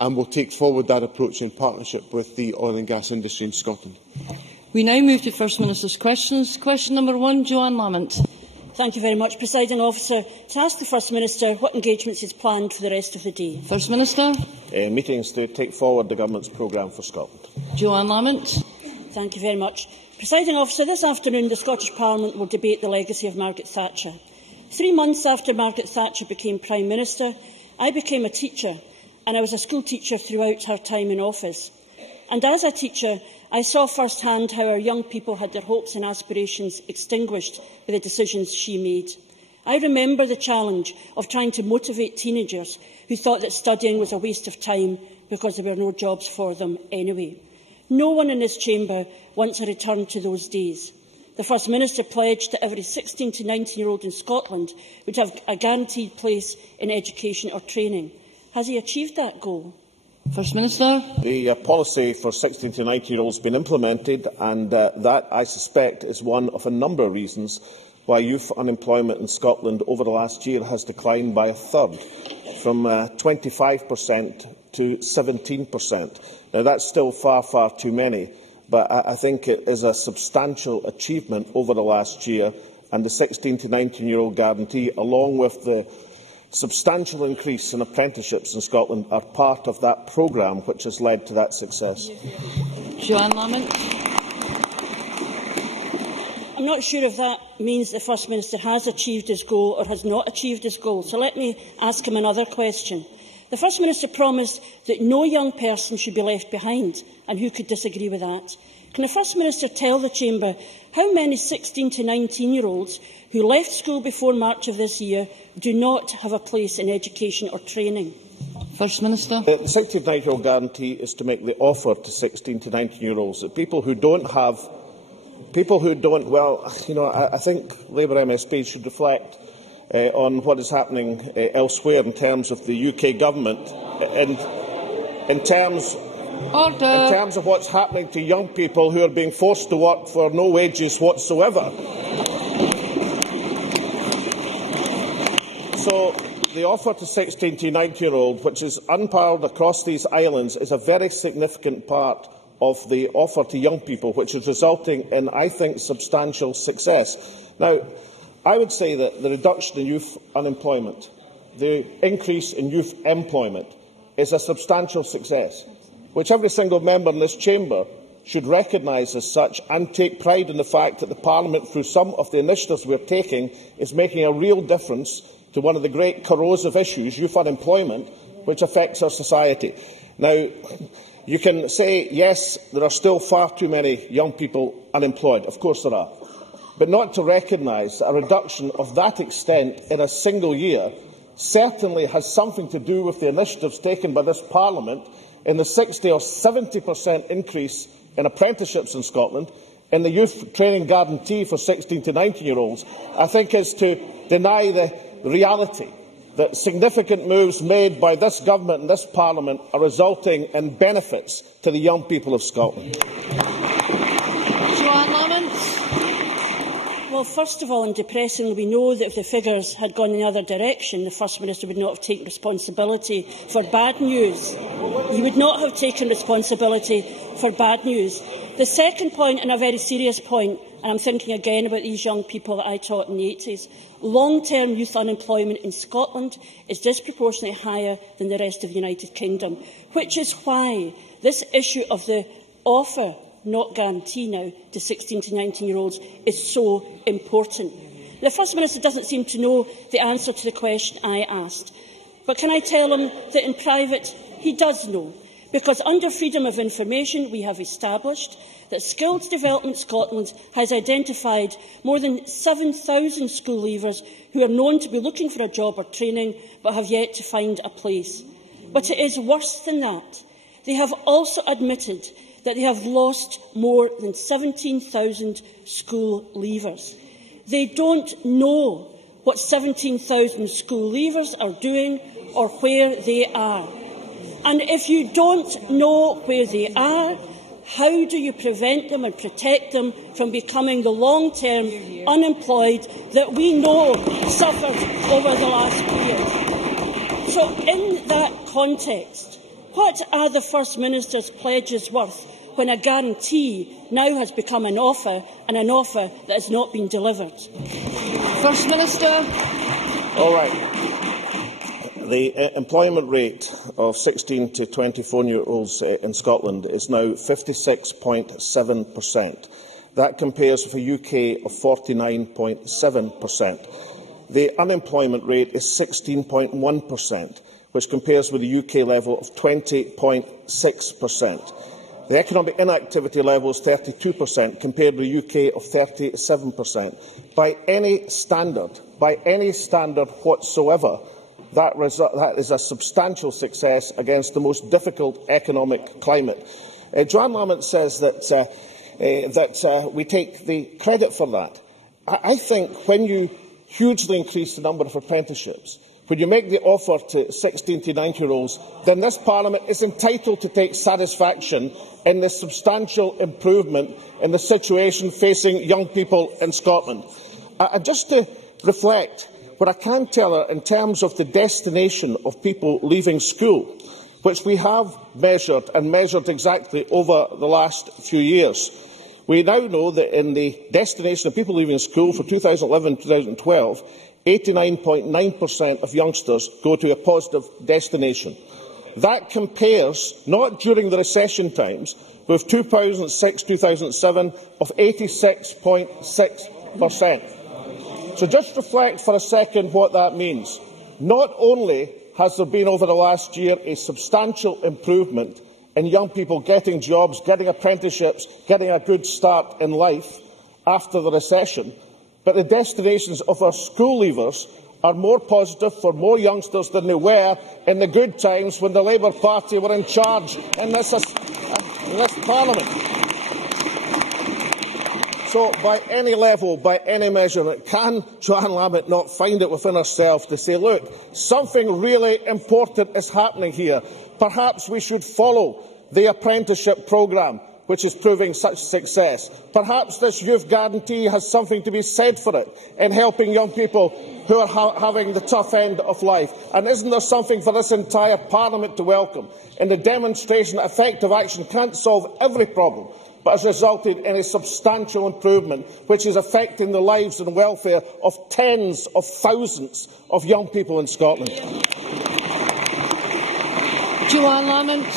and will take forward that approach in partnership with the oil and gas industry in Scotland. We now move to First Minister's questions. Question number 1, Joanne Lamont. Thank you very much, Presiding Officer. To ask the First Minister what engagements he has planned for the rest of the day. First Minister. Meetings to take forward the Government's programme for Scotland. Joanne Lamont. Thank you very much. Presiding Officer, this afternoon the Scottish Parliament will debate the legacy of Margaret Thatcher. 3 months after Margaret Thatcher became Prime Minister, I became a teacher, and I was a school teacher throughout her time in office. And as a teacher, I saw firsthand how our young people had their hopes and aspirations extinguished by the decisions she made. I remember the challenge of trying to motivate teenagers who thought that studying was a waste of time because there were no jobs for them anyway. No one in this chamber wants a return to those days. The First Minister pledged that every 16 to 19-year-old in Scotland would have a guaranteed place in education or training. Has he achieved that goal? First Minister. The policy for 16 to 19-year-olds has been implemented, and that, I suspect, is one of a number of reasons why youth unemployment in Scotland over the last year has declined by a third, from 25% to 17%. Now, that's still far, far too many, but I think it is a substantial achievement over the last year, and the 16 to 19-year-old guarantee, along with the substantial increase in apprenticeships in Scotland, are part of that programme which has led to that success. Joanne Lamont. I'm not sure if that means the First Minister has achieved his goal or has not achieved his goal, so let me ask him another question. The First Minister promised that no young person should be left behind, and who could disagree with that? Can the First Minister tell the Chamber how many 16 to 19-year-olds who left school before March of this year do not have a place in education or training? First Minister. The 16 to 19-year-old guarantee is to make the offer to 16 to 19-year-olds that people who don't, well, I think Labour MSPs should reflect on what is happening elsewhere in terms of the UK Government, in terms of what's happening to young people who are being forced to work for no wages whatsoever. So the offer to 16 to 19-year-olds, which is unparalleled across these islands, is a very significant part of the offer to young people, which is resulting in, I think, substantial success. Now, I would say that the reduction in youth unemployment, the increase in youth employment, is a substantial success, which every single member in this chamber should recognise as such and take pride in the fact that the Parliament, through some of the initiatives we are taking, is making a real difference to one of the great corrosive issues, youth unemployment, which affects our society. Now, you can say, yes, there are still far too many young people unemployed. Of course there are. But not to recognise that a reduction of that extent in a single year certainly has something to do with the initiatives taken by this Parliament in the 60 or 70% increase in apprenticeships in Scotland, in the youth training guarantee for 16 to 19-year-olds, I think is to deny the reality that significant moves made by this Government and this Parliament are resulting in benefits to the young people of Scotland. Well, first of all, and depressingly, we know that if the figures had gone in the other direction, the First Minister would not have taken responsibility for bad news. He would not have taken responsibility for bad news. The second point, and a very serious point, and I'm thinking again about these young people that I taught in the 80s, long-term youth unemployment in Scotland is disproportionately higher than the rest of the United Kingdom, which is why this issue of the offer, not guarantee now, to 16 to 19-year-olds is so important. The First Minister doesn't seem to know the answer to the question I asked. But can I tell him that in private he does know? Because under freedom of information we have established that Skills Development Scotland has identified more than 7,000 school leavers who are known to be looking for a job or training but have yet to find a place. But it is worse than that. They have also admitted that they have lost more than 17,000 school leavers. They don't know what 17,000 school leavers are doing or where they are. And if you don't know where they are, how do you prevent them and protect them from becoming the long-term unemployed that we know suffered over the last year? So in that context, What are the First Minister's pledges worth when a guarantee now has become an offer, and an offer that has not been delivered? First Minister. All right. The employment rate of 16 to 24-year-olds in Scotland is now 56.7%. That compares with a UK of 49.7%. The unemployment rate is 16.1%, which compares with the UK level of 20.6%. The economic inactivity level is 32%, compared with the UK of 37%. By any standard whatsoever, that is a substantial success against the most difficult economic climate. Joanne Lamont says that we take the credit for that. I think when you hugely increase the number of apprenticeships, when you make the offer to 16 to 19-year-olds, then this Parliament is entitled to take satisfaction in the substantial improvement in the situation facing young people in Scotland. And just to reflect, what I can tell her in terms of the destination of people leaving school, which we have measured and measured exactly over the last few years, we now know that in the destination of people leaving school for 2011-2012, 89.9% of youngsters go to a positive destination. That compares, not during the recession times, with 2006-2007 of 86.6%. So just reflect for a second what that means. Not only has there been over the last year a substantial improvement in young people getting jobs, getting apprenticeships, getting a good start in life after the recession, but the destinations of our school leavers are more positive for more youngsters than they were in the good times when the Labour Party were in charge in this Parliament. So, by any level, by any measurement, can Joanne Lamont not find it within herself to say, look, something really important is happening here. Perhaps we should follow the apprenticeship programme, which is proving such success. Perhaps this youth guarantee has something to be said for it in helping young people who are having the tough end of life. And isn't there something for this entire Parliament to welcome in the demonstration that effective action can't solve every problem, but has resulted in a substantial improvement which is affecting the lives and welfare of tens of thousands of young people in Scotland? Joanne Lamont.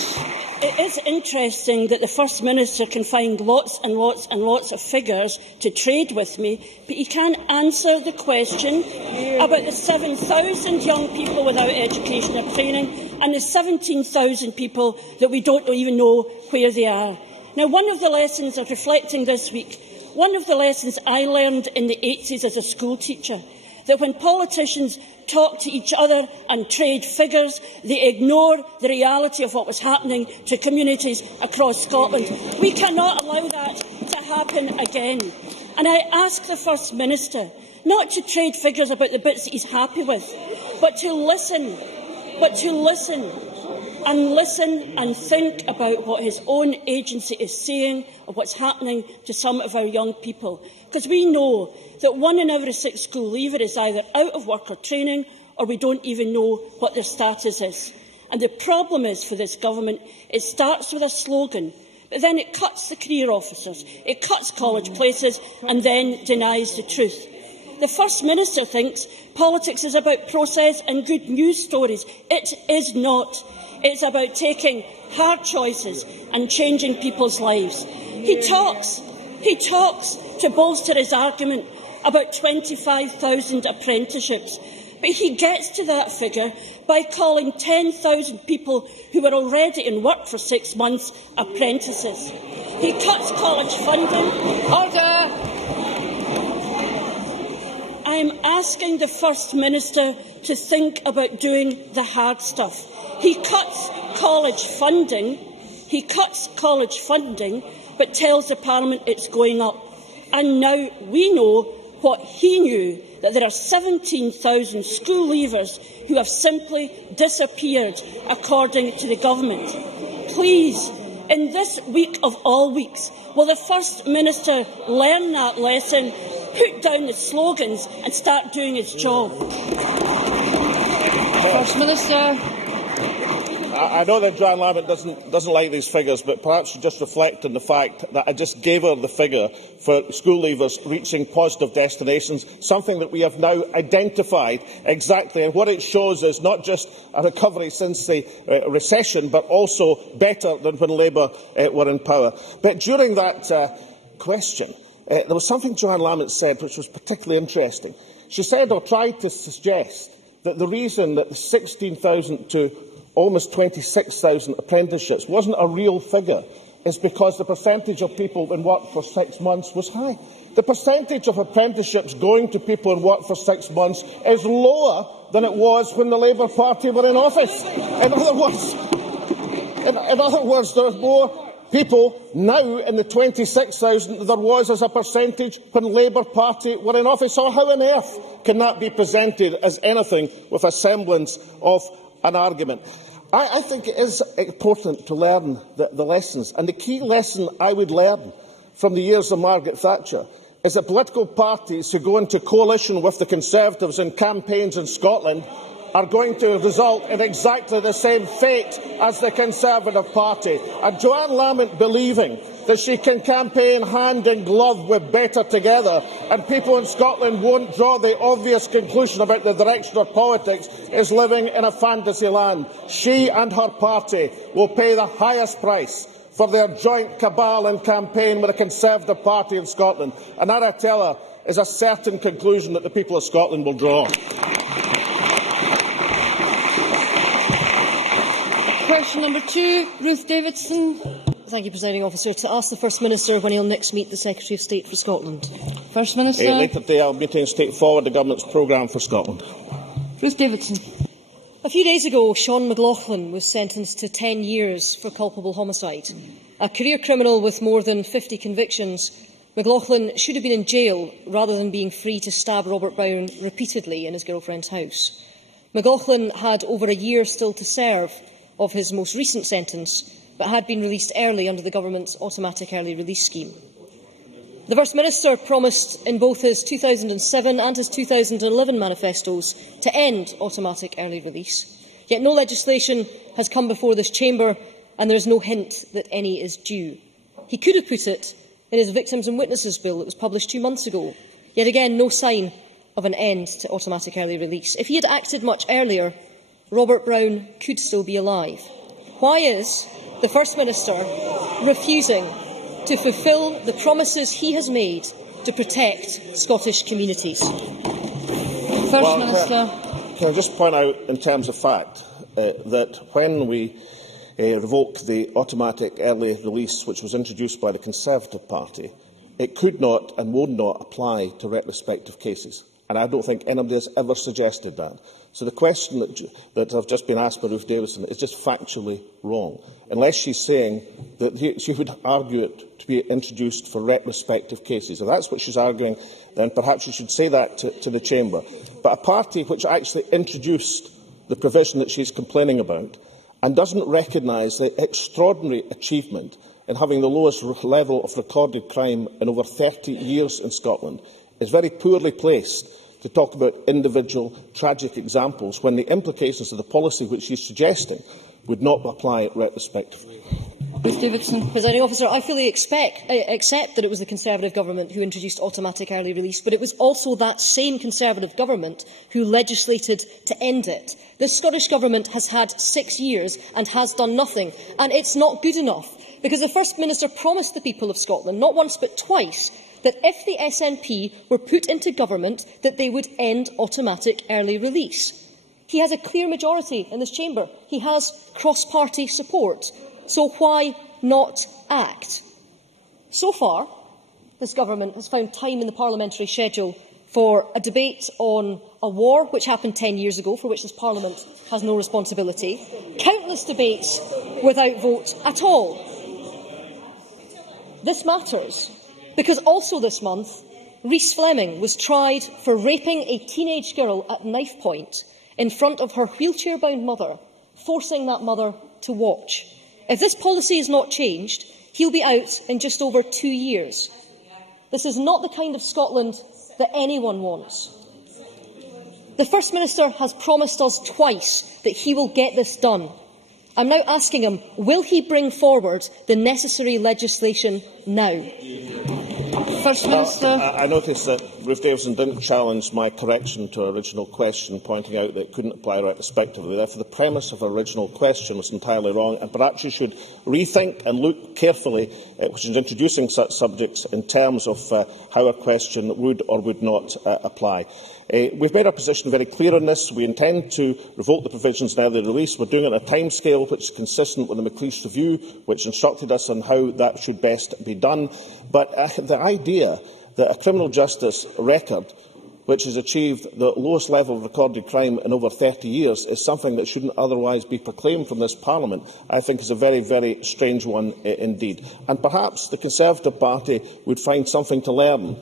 It is interesting that the First Minister can find lots and lots and lots of figures to trade with me, but he can't answer the question about the 7,000 young people without education or training and the 17,000 people that we don't even know where they are. Now, one of the lessons of reflecting this week, one of the lessons I learned in the 80s as a school teacher, that when politicians talk to each other and trade figures, they ignore the reality of what was happening to communities across Scotland. We cannot allow that to happen again. And I ask the First Minister not to trade figures about the bits that he's happy with, but to listen and think about what his own agency is saying of what's happening to some of our young people. Because we know that 1 in every 6 school leaver is either out of work or training, or we don't even know what their status is. And the problem is for this government, it starts with a slogan, but then it cuts the career officers, it cuts college places, and then denies the truth. The First Minister thinks politics is about process and good news stories. It is not. It's about taking hard choices and changing people's lives. He talks to bolster his argument about 25,000 apprenticeships, but he gets to that figure by calling 10,000 people who were already in work for 6 months apprentices. He cuts college funding. Order! I am asking the First Minister to think about doing the hard stuff. He cuts college funding, but tells the Parliament it's going up. And now we know what he knew, that there are 17,000 school leavers who have simply disappeared, according to the government. Please, in this week of all weeks, will the First Minister learn that lesson, put down the slogans and start doing his job? First Minister. I know that Joanne Lamont doesn't like these figures, but perhaps she just reflect on the fact that I just gave her the figure for school leavers reaching positive destinations, something that we have now identified exactly. And what it shows is not just a recovery since the recession, but also better than when Labour were in power. But during that question, there was something Joanne Lamont said which was particularly interesting. She said, or tried to suggest, that the reason that the 16,000 to almost 26,000 apprenticeships wasn't a real figure is because the percentage of people in work for 6 months was high. The percentage of apprenticeships going to people in work for 6 months is lower than it was when the Labour Party were in office. In other words, there are more people now in the 26,000 than there was as a percentage when Labour Party were in office. So how on earth can that be presented as anything with a semblance of an argument? I think it is important to learn the lessons. And the key lesson I would learn from the years of Margaret Thatcher is that political parties who go into coalition with the Conservatives in campaigns in Scotland are going to result in exactly the same fate as the Conservative Party. And Joanne Lamont believing that she can campaign hand in glove with Better Together and people in Scotland won't draw the obvious conclusion about the direction of politics is living in a fantasy land. She and her party will pay the highest price for their joint cabal and campaign with the Conservative Party in Scotland. And that, I tell her, is a certain conclusion that the people of Scotland will draw. Question number 2, Ruth Davidson. Thank you, Presiding Officer. To ask the First Minister when he will next meet the Secretary of State for Scotland. First Minister. Later today I will be meeting State Forward, the Government's programme for Scotland. Ruth Davidson. A few days ago, Sean McLaughlin was sentenced to 10 years for culpable homicide. A career criminal with more than 50 convictions, McLaughlin should have been in jail rather than being free to stab Robert Brown repeatedly in his girlfriend's house. McLaughlin had over a year still to serve of his most recent sentence, but had been released early under the Government's automatic early release scheme. The First Minister promised in both his 2007 and his 2011 manifestos to end automatic early release. Yet no legislation has come before this chamber and there is no hint that any is due. He could have put it in his Victims and Witnesses Bill that was published 2 months ago. Yet again, no sign of an end to automatic early release. If he had acted much earlier, Robert Brown could still be alive. Why is the First Minister refusing to fulfil the promises he has made to protect Scottish communities? First Minister. Can I just point out in terms of fact that when we revoked the automatic early release which was introduced by the Conservative Party, it could not and would not apply to retrospective cases. And I don't think anybody has ever suggested that. So the question that I've just been asked by Ruth Davidson is just factually wrong, unless she's saying that she would argue it to be introduced for retrospective cases. If that's what she's arguing, then perhaps she should say that to the Chamber. But a party which actually introduced the provision that she's complaining about and doesn't recognise the extraordinary achievement in having the lowest level of recorded crime in over 30 years in Scotland is very poorly placed to talk about individual tragic examples when the implications of the policy which she is suggesting would not apply retrospectively. Ms Davidson. Presiding Officer, I fully accept that it was the Conservative Government who introduced automatic early release, but it was also that same Conservative Government who legislated to end it. The Scottish Government has had 6 years and has done nothing, and it's not good enough, because the First Minister promised the people of Scotland, not once but twice, that if the SNP were put into government, that they would end automatic early release. He has a clear majority in this chamber. He has cross-party support. So why not act? So far, this government has found time in the parliamentary schedule for a debate on a war which happened 10 years ago, for which this Parliament has no responsibility, countless debates without vote at all. This matters because also this month, Rhys Fleming was tried for raping a teenage girl at knife point in front of her wheelchair-bound mother, forcing that mother to watch. If this policy is not changed, he'll be out in just over 2 years. This is not the kind of Scotland that anyone wants. The First Minister has promised us twice that he will get this done. I'm now asking him, will he bring forward the necessary legislation now? First Minister. I notice that Ruth Davidson didn't challenge my correction to her original question, pointing out that it couldn't apply retrospectively. Therefore, the premise of her original question was entirely wrong, and perhaps you should rethink and look carefully, which is introducing such subjects, in terms of how a question would or would not apply. We've made our position very clear on this. We intend to revoke the provisions now they're released. We're doing it on a timescale which is consistent with the McLeish Review, which instructed us on how that should best be done. But the idea that a criminal justice record which has achieved the lowest level of recorded crime in over 30 years is something that shouldn't otherwise be proclaimed from this Parliament, I think is a very, very strange one indeed. And perhaps the Conservative Party would find something to learn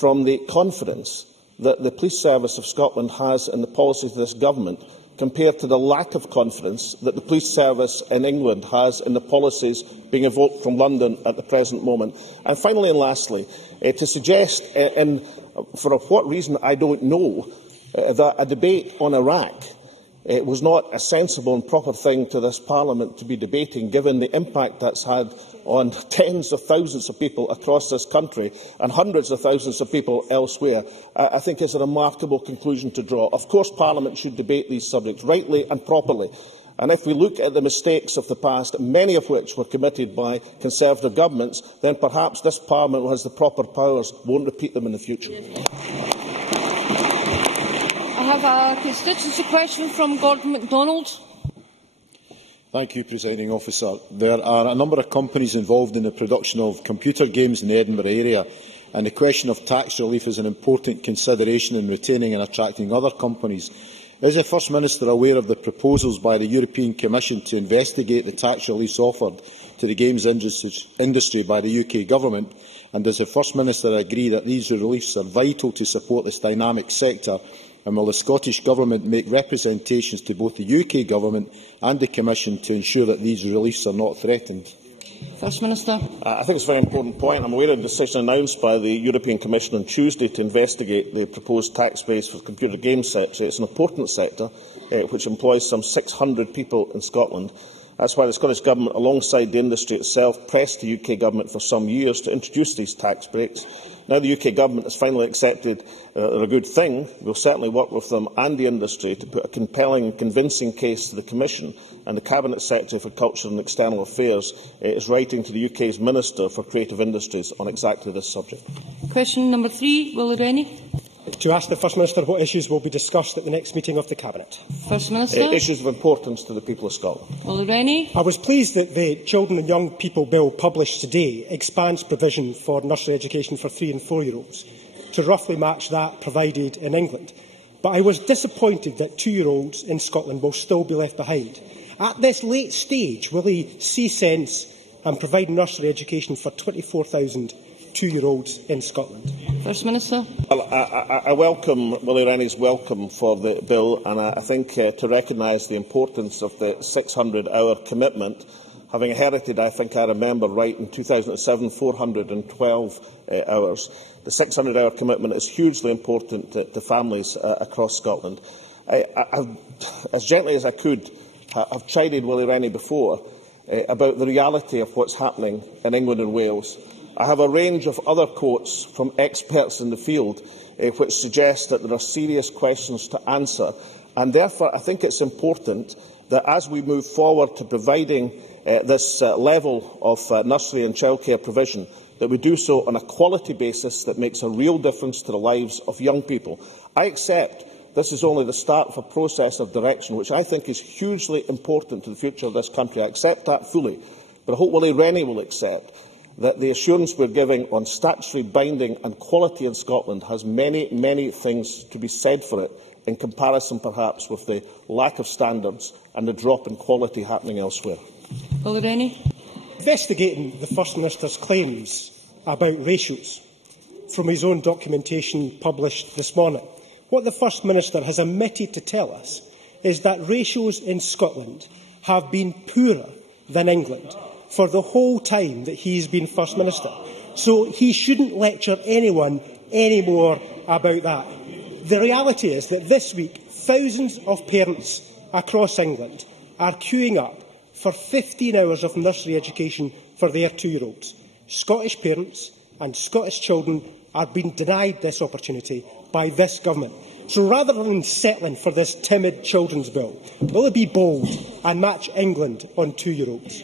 from the confidence that the Police Service of Scotland has in the policies of this government, compared to the lack of confidence that the police service in England has in the policies being evoked from London at the present moment. And finally and lastly, to suggest, for what reason I don't know, that a debate on Iraq was not a sensible and proper thing to this Parliament to be debating, given the impact that's had on tens of thousands of people across this country and hundreds of thousands of people elsewhere, I think is a remarkable conclusion to draw. Of course, Parliament should debate these subjects rightly and properly. And if we look at the mistakes of the past, many of which were committed by Conservative governments, then perhaps this Parliament, who has the proper powers, won't repeat them in the future. I have a constituency question from Gordon MacDonald. Thank you, Presiding Officer. There are a number of companies involved in the production of computer games in the Edinburgh area, and the question of tax relief is an important consideration in retaining and attracting other companies. Is the First Minister aware of the proposals by the European Commission to investigate the tax reliefs offered to the games industry by the UK Government? And does the First Minister agree that these reliefs are vital to support this dynamic sector? And will the Scottish Government make representations to both the UK Government and the Commission to ensure that these reliefs are not threatened? First Minister. I think it's a very important point. I'm aware of the decision announced by the European Commission on Tuesday to investigate the proposed tax base for the computer games sector. It's an important sector which employs some 600 people in Scotland. That's why the Scottish Government, alongside the industry itself, pressed the UK Government for some years to introduce these tax breaks. Now the UK Government has finally accepted they're a good thing. We'll certainly work with them and the industry to put a compelling and convincing case to the Commission, and the Cabinet Secretary for Culture and External Affairs is writing to the UK's Minister for Creative Industries on exactly this subject. Question number 3, Will Rennie. To ask the First Minister what issues will be discussed at the next meeting of the Cabinet. First Minister. Issues of importance to the people of Scotland. Will Rennie. I was pleased that the Children and Young People Bill published today expands provision for nursery education for 3- and 4-year-olds to roughly match that provided in England. But I was disappointed that 2-year-olds in Scotland will still be left behind. At this late stage, will he see sense and provide nursery education for 24,000 2-year-olds in Scotland? First Minister. Well, I welcome Willie Rennie's welcome for the bill, and I think to recognise the importance of the 600-hour commitment, having inherited, I think I remember right, in 2007, 412 hours. The 600-hour commitment is hugely important to families across Scotland. As gently as I could, I've chided Willie Rennie before about the reality of what's happening in England and Wales. I have a range of other quotes from experts in the field which suggest that there are serious questions to answer, and therefore I think it's important that as we move forward to providing this level of nursery and childcare provision, that we do so on a quality basis that makes a real difference to the lives of young people. I accept this is only the start of a process of direction which I think is hugely important to the future of this country. I accept that fully, but I hope Willie Rennie will accept that the assurance we're giving on statutory binding and quality in Scotland has many, many things to be said for it, in comparison perhaps with the lack of standards and the drop in quality happening elsewhere. Will Rennie. Investigating the First Minister's claims about ratios from his own documentation published this morning, what the First Minister has omitted to tell us is that ratios in Scotland have been poorer than England for the whole time that he has been First Minister. So he shouldn't lecture anyone anymore about that. The reality is that this week, thousands of parents across England are queuing up for 15 hours of nursery education for their 2-year-olds. Scottish parents and Scottish children are being denied this opportunity by this government. So rather than settling for this timid children's bill, will it be bold and match England on 2-year-olds?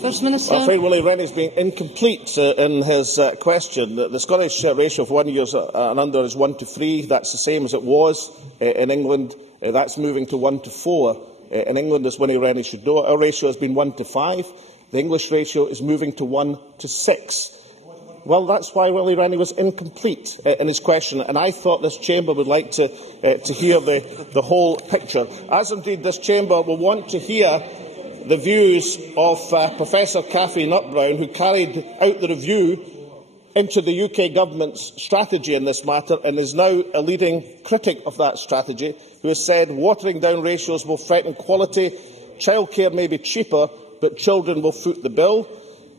First Minister. I'm afraid Willie Rennie is being incomplete in his question. The Scottish ratio of 1 year and under is 1 to 3. That's the same as it was in England. That's moving to 1 to 4 in England, as Willie Rennie should know. Our ratio has been 1 to 5. The English ratio is moving to 1 to 6. Well, that's why Willie Rennie was incomplete in his question, and I thought this chamber would like to hear the whole picture, as indeed this chamber will want to hear the views of Professor Cathy Nuttbrown, who carried out the review into the UK Government's strategy in this matter and is now a leading critic of that strategy, who has said watering down ratios will threaten quality, childcare may be cheaper, but children will foot the bill.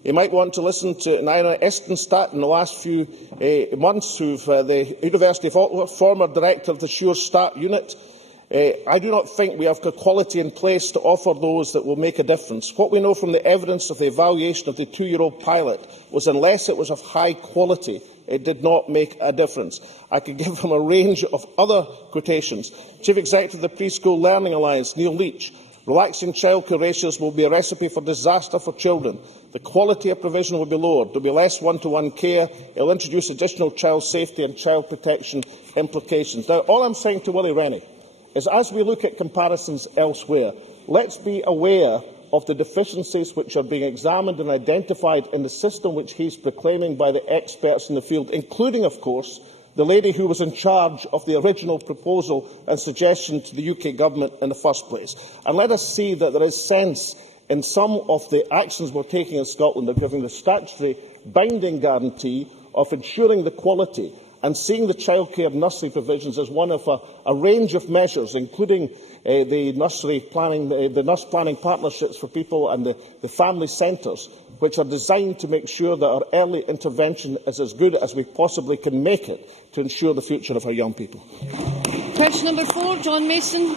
You might want to listen to Naina Estenstad in the last few months, the University of Ottawa, former director of the Sure Start unit. I do not think we have the quality in place to offer those that will make a difference. What we know from the evidence of the evaluation of the 2-year-old pilot was unless it was of high quality, it did not make a difference. I could give him a range of other quotations. Chief Executive of the Preschool Learning Alliance, Neil Leach: relaxing childcare ratios will be a recipe for disaster for children. The quality of provision will be lowered. There will be less one-to-one care. It will introduce additional child safety and child protection implications. Now, all I'm saying to Willie Rennie is, as we look at comparisons elsewhere, let's be aware of the deficiencies which are being examined and identified in the system which he is proclaiming by the experts in the field, including, of course, the lady who was in charge of the original proposal and suggestion to the UK Government in the first place. And let us see that there is sense in some of the actions we're taking in Scotland of giving the statutory binding guarantee of ensuring the quality and seeing the childcare nursery provisions as one of a range of measures, including the nurse planning partnerships for people and the family centres, which are designed to make sure that our early intervention is as good as we possibly can make it to ensure the future of our young people. Question number 4, John Mason.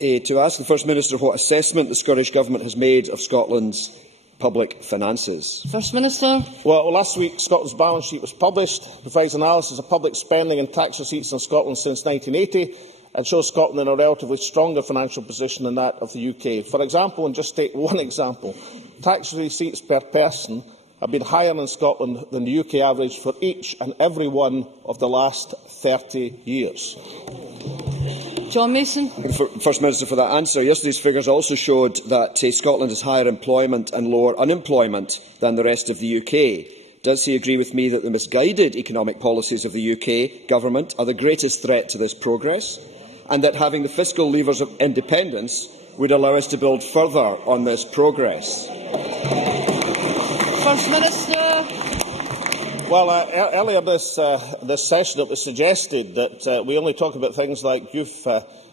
To ask the First Minister what assessment the Scottish Government has made of Scotland's public finances. First Minister. Well, last week Scotland's balance sheet was published. It provides analysis of public spending and tax receipts in Scotland since 1980 and shows Scotland in a relatively stronger financial position than that of the UK. For example, and just take one example, tax receipts per person have been higher in Scotland than the UK average for each and every one of the last 30 years. John Mason. First Minister for that answer. Yesterday's figures also showed that Scotland has higher employment and lower unemployment than the rest of the UK. Does he agree with me that the misguided economic policies of the UK Government are the greatest threat to this progress, and that having the fiscal levers of independence would allow us to build further on this progress? First Minister. Well, earlier this session it was suggested that we only talk about things like youth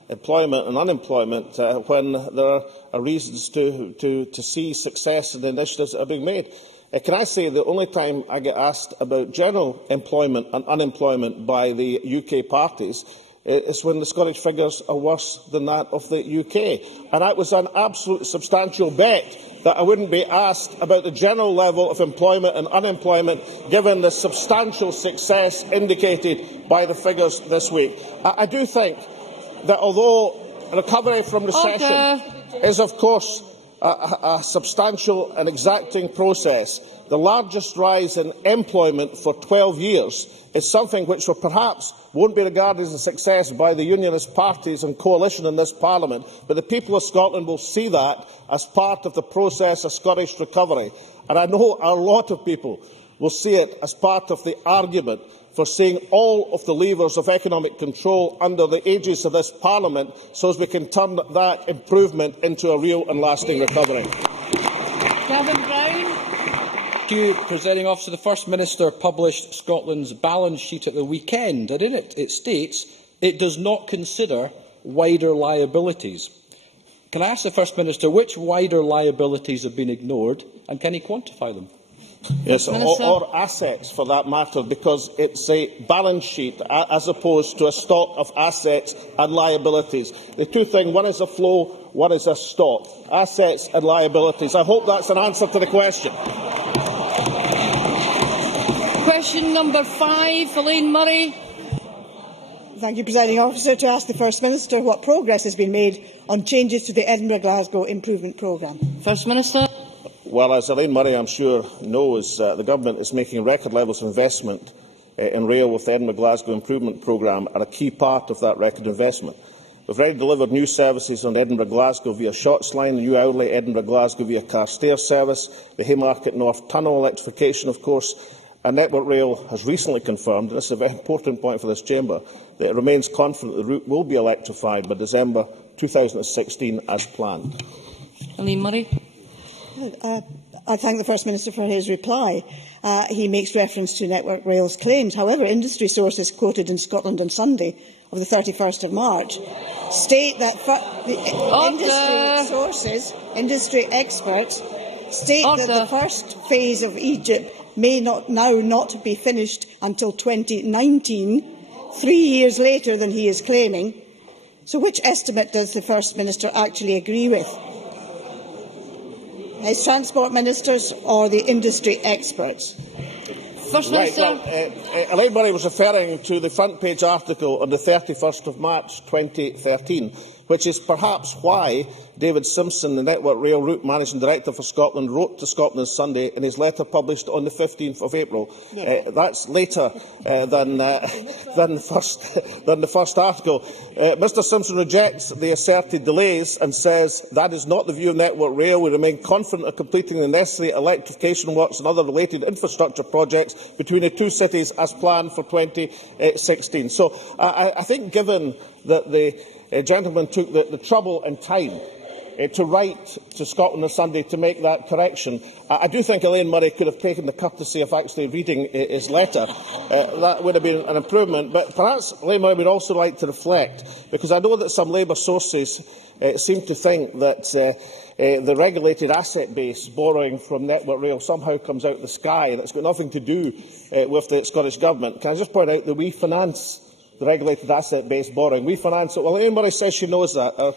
employment and unemployment when there are reasons to see success in the initiatives that are being made. Can I say the only time I get asked about general employment and unemployment by the UK parties is when the Scottish figures are worse than that of the UK. And that was an absolute substantial bet that I wouldn't be asked about the general level of employment and unemployment, given the substantial success indicated by the figures this week. I do think that although recovery from recession is, of course, a substantial and exacting process, the largest rise in employment for 12 years is something which perhaps won't be regarded as a success by the unionist parties and coalition in this Parliament, but the people of Scotland will see that as part of the process of Scottish recovery. And I know a lot of people will see it as part of the argument for seeing all of the levers of economic control under the aegis of this Parliament, so as we can turn that improvement into a real and lasting recovery. Gavin Brown. Thank you, Presiding Officer. The First Minister published Scotland's balance sheet at the weekend, and in it states it does not consider wider liabilities. Can I ask the First Minister which wider liabilities have been ignored, and can he quantify them? Yes, or assets for that matter, because it's a balance sheet as opposed to a stock of assets and liabilities. The two things, one is a flow, one is a stock. Assets and liabilities. I hope that's an answer to the question. Question number 5, Elaine Murray. Thank you, Presiding Officer. To ask the First Minister what progress has been made on changes to the Edinburgh-Glasgow Improvement Programme. First Minister. Well, as Elaine Murray, I'm sure, knows, the Government is making record levels of investment in rail with the Edinburgh-Glasgow Improvement Programme are a key part of that record investment. We've already delivered new services on Edinburgh-Glasgow via Shorts Line, the new hourly Edinburgh-Glasgow via Carstairs service, the Haymarket North Tunnel electrification, of course, and Network Rail has recently confirmed, and this is a very important point for this chamber, that it remains confident the route will be electrified by December 2016 as planned. Elaine Murray. I thank the First Minister for his reply. He makes reference to Network Rail's claims. However, industry sources quoted in Scotland on Sunday of the 31st of March state that industry experts state that the first phase of Egypt may not be finished until 2019, 3 years later than he is claiming. So which estimate does the First Minister actually agree with? His Transport Ministers or the industry experts? First Minister. Elaine Murray was referring to the front page article on the 31st of March 2013, which is perhaps why David Simpson, the Network Rail Route Managing Director for Scotland, wrote to Scotland Sunday in his letter published on the 15th of April. That's later than the first article. Mr Simpson rejects the asserted delays and says that is not the view of Network Rail. We remain confident of completing the necessary electrification works and other related infrastructure projects between the two cities as planned for 2016. So I think, given that the gentleman took the trouble and time to write to Scotland on Sunday to make that correction, I do think Elaine Murray could have taken the courtesy of actually reading his letter. That would have been an improvement. But perhaps Elaine Murray would also like to reflect, because I know that some Labour sources seem to think that the regulated asset base borrowing from Network Rail somehow comes out of the sky and it's got nothing to do with the Scottish Government. Can I just point out that we finance the regulated asset-based borrowing? We finance it. Well, Elaine Murray says she knows that. Our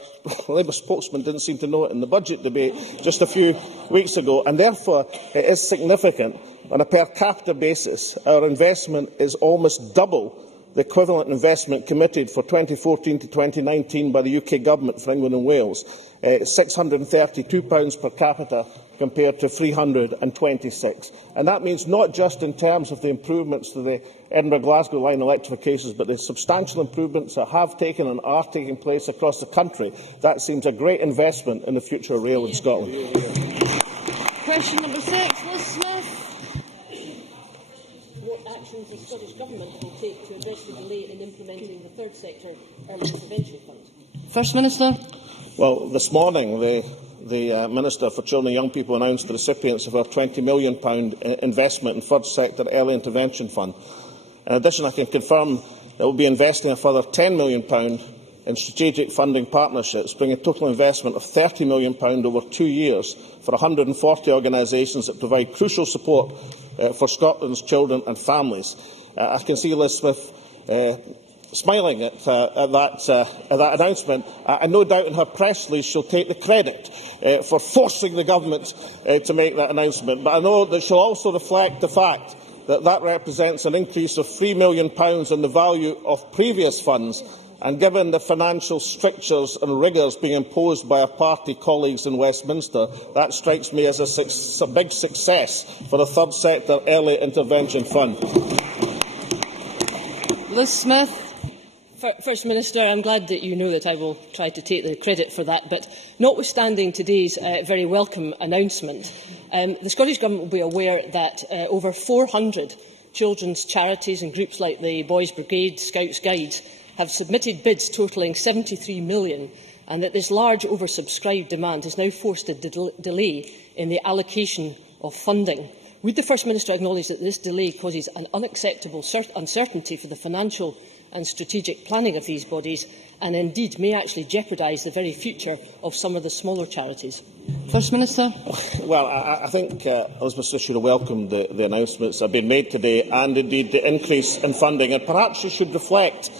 Labour spokesman didn't seem to know it in the budget debate just a few weeks ago, and therefore it is significant. On a per capita basis, our investment is almost double the equivalent investment committed for 2014 to 2019 by the UK Government for England and Wales, £632 per capita compared to 326. And that means not just in terms of the improvements to the Edinburgh-Glasgow line electrifications, but the substantial improvements that have taken and are taking place across the country. That seems a great investment in the future of rail in Scotland. Question number 6, Liz Smith. What actions the Scottish Government will take to address the delay in implementing the third sector early intervention fund? First Minister. Well, this morning the Minister for Children and Young People announced the recipients of our £20 million investment in third sector early intervention fund. In addition, I can confirm that we'll be investing a further £10 million in strategic funding partnerships, bringing a total investment of £30 million over 2 years for 140 organisations that provide crucial support for Scotland's children and families. I can see Liz Smith smiling at that announcement, and no doubt in her press release she'll take the credit for forcing the government to make that announcement. But I know that she'll also reflect the fact that that represents an increase of £3 million in the value of previous funds, and given the financial strictures and rigours being imposed by our party colleagues in Westminster, that strikes me as a big success for the third sector early intervention fund. Liz Smith. First Minister, I'm glad that you know that I will try to take the credit for that, but notwithstanding today's very welcome announcement, the Scottish Government will be aware that over 400 children's charities and groups like the Boys Brigade, Scouts Guides have submitted bids totalling £73 million, and that this large oversubscribed demand has now forced a delay in the allocation of funding. Would the First Minister acknowledge that this delay causes an unacceptable uncertainty for the financial and strategic planning of these bodies, and indeed may actually jeopardise the very future of some of the smaller charities? First Minister. Well, I think Elizabeth should have welcomed the announcements that have been made today, and indeed the increase in funding. And perhaps she should reflect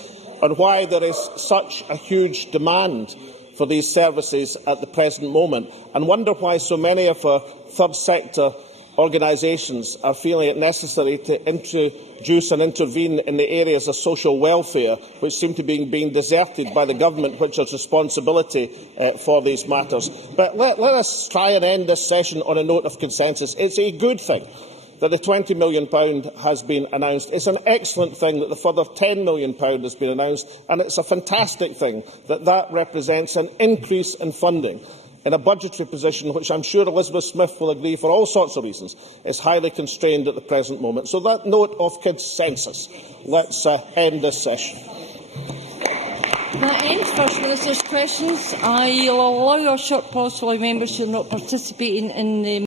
on why there is such a huge demand for these services at the present moment, and wonder why so many of our third sector organisations are feeling it necessary to introduce and intervene in the areas of social welfare, which seem to be being deserted by the government, which has responsibility for these matters. But let us try and end this session on a note of consensus. It's a good thing that the £20 million has been announced. It's an excellent thing that the further £10 million has been announced, and it's a fantastic thing that that represents an increase in funding in a budgetary position which I'm sure Elizabeth Smith will agree, for all sorts of reasons, is highly constrained at the present moment. So that note of consensus. Let's end this session. That ends First Minister's questions. I will allow a short pause to allow members who are not participating in the